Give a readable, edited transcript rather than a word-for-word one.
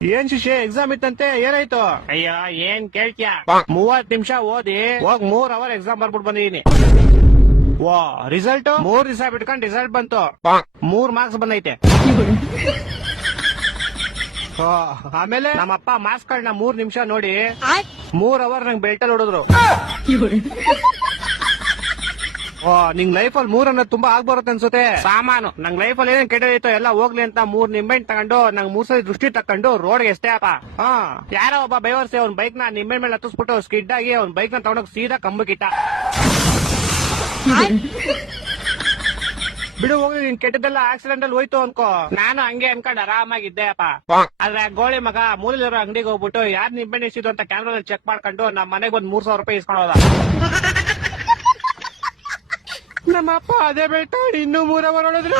ಏನ್ ಶಿಷ್ಯ ಎಕ್ಸಾಮ್ ಇತ್ತಂತೆ ಏನಾಯ್ತು? ಅಯ್ಯೋ ಏನ್ ಕೇಳ್ತ್ಯಾ? 30 ನಿಮಿಷ ಓದಿ ಹೋಗ್ 3 ಅವರ್ ಎಕ್ಸಾಮ್ ಬರ್ಬಿಟ್ಟು ಬಂದಿದೀನಿ. ವಾ ರಿಸಲ್ಟ್ 3 ದಿವಸ ಬಿಟ್ಕೊಂಡ್ ರಿಸಲ್ಟ್ ಬಂತು. 3 ಮಾರ್ಕ್ಸ್ ಬಂದೈತೆ. ಆಮೇಲೆ ನಮ್ಮಪ್ಪ ಮಾರ್ಕ್ಸ್ ಗಳನ್ನ 3 ನಿಮಿಷ ನೋಡಿ 3 ಅವರ್ ನಂಗೆ ಬೆಲ್ಟಲ್ಲಿ ಹೊಡೆದ್ರು. ನಿಂಗ್ ಲೈಫ್ ಅಲ್ಲಿ 3 ಅನ್ನೋದು ತುಂಬಾ ಆಗ್ಬರುತ್ತೆ ಅನ್ಸುತ್ತೆ. ಸಾಮಾನು ನಂಗ್ ಲೈಫ್ ಅಲ್ಲಿ ಏನೇನ್ ಕೆಟ್ಟದೈತೋ ಎಲ್ಲ ಹೋಗ್ಲಿ ಅಂತ 3 ನಿಂಬೆಹಣ್ಣು ತಗೊಂಡು ನಂಗ್ 3 ಸಲ ದೃಷ್ಟಿ ತಕೊಂಡು ರೋಡ್ಗೆ ಎಷ್ಟೇ ಅಪ್ಪ. ಯಾರೋ ಒಬ್ಬ ಬೈವರ್ಸಿ ಅವ್ನ ಬೈಕ್ ನ ನಿಂಬೆಹಣ್ಣು ಮೇಲೆ ಹತ್ತಿಸ್ಬಿಟ್ಟು ಸ್ಕಿಡ್ ಆಗಿ ಅವ್ನ ಬೈಕ್ ನ ತಗೊಂಡೋಗಿ ಸೀದಾ ಕಂಬಕ್ಕಿಟ್ಟ. ಬಿಡು ಹೋಗಿ ನಿನ್ ಕೆಟ್ಟದೆಲ್ಲ ಆಕ್ಸಿಡೆಂಟ್ ಅಲ್ಲಿ ಹೋಯ್ತು ಅನ್ಕೋ. ನಾನು ಹಂಗೆ ಅನ್ಕೊಂಡ್ ಆರಾಮಾಗಿದ್ದೆ ಅಪ್ಪ. ಆದ್ರೆ ಗೋಳಿ ಮಗ ಮೂಲಲಿರೋ ಅಂಗಡಿಗೆ ಹೋಗ್ಬಿಟ್ಟು ಯಾರ್ ನಿಂಬೆಹಣ್ಣು ಎಷ್ಟಿದ್ದು ಅಂತ ಕ್ಯಾಮ್ರಾದಲ್ಲಿ ಚೆಕ್ ಮಾಡ್ಕೊಂಡು ನಮ್ ಮನೆಗೆ ಬಂದ್ 3,000 ರೂಪಾಯಿ ಇಸ್ಕೊಂಡೋದ. ನಮ್ಮ ಅಪ್ಪ ಅದೇ ಬೆಳ್ತ ಇನ್ನೂ 3 ಅವರ್ ಹೊಡೆದ್ರು.